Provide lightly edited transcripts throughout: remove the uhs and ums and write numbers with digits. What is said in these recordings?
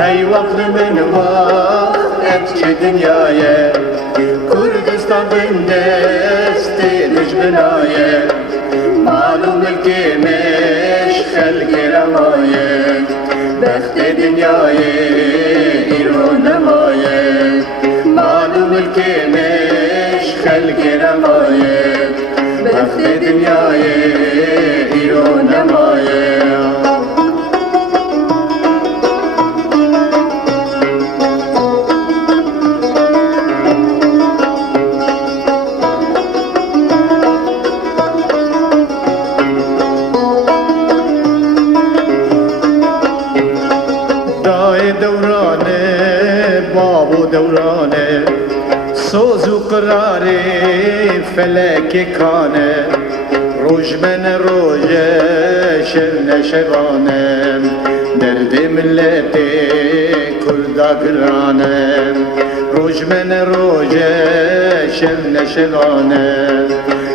هی وقت من وقت چه دنیایه کردستان بندست دجبنایه معلوم که مش خلق رمایه بخت دنیایه ایران نمایه معلوم که مش خلق رمایه بخت دنیایه ایران نمایه دورانه سوز و قرار فلک کانه روش من روش شب نشوانه درد ملت کردا گرانه روش من روش شب نشوانه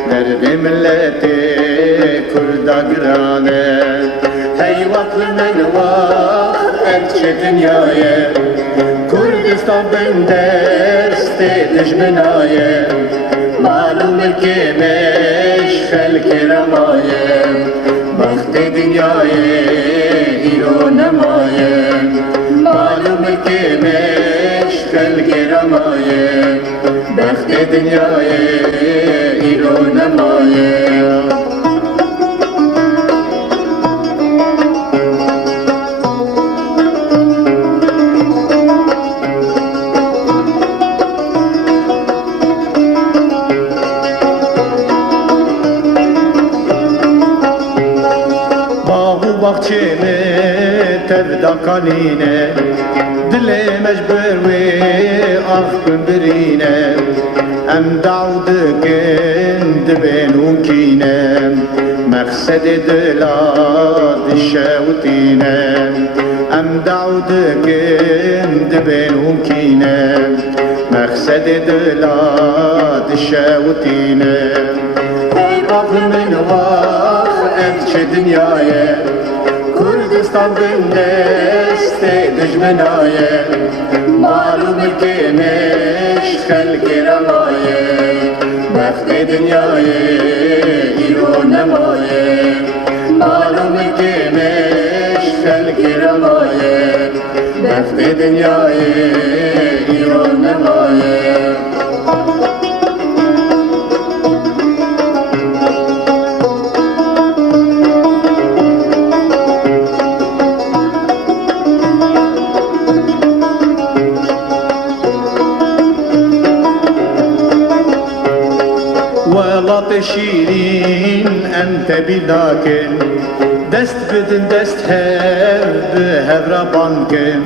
درد ملت کردا گرانه هی وقت من وقت چه دنیایه کردستان بندست دجمنایه معلوم که مش خلق رمایه بخت دنیایه ایران نمایه معلوم که مش خلق رمایه بخت دنیایه ایران نمایه باغچه‌مه تبدا قنینه دل مجبر و آخ برینه ام دعود گند بینون کینه مقصد دلاد شوتینه ام دعود گند بینون کینه مقصد دلاد شوتینه ای وقت من وقت چه دنیایه کردستان بندست دجمنایه معلوم که مش خلق رمایه بخت دنیایه ایران نمایه معلوم که مش خلق رمایه بخت دنیایه ایران نمایه ولات شیرین انت بیداکن دست بدن دست هفرا بانکن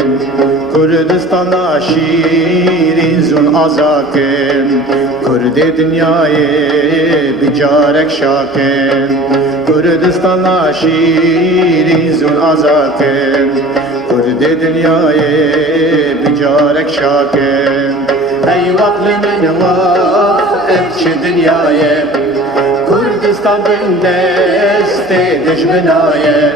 کردستان شیرین زون آزاکن کرد دنیای بجارک شاکن کردستان شیرین زون آزاکن کرد دنیای بجارک شاکن ای وقت من وقت چه دنیایه کردستان بندست دجمنایه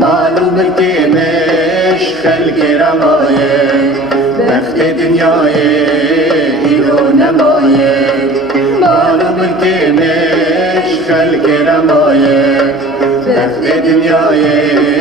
معلوم که مش خلق رمایه بخت دنیایه ایران نمایه معلوم که مش خلق رمایه بخت دنیایه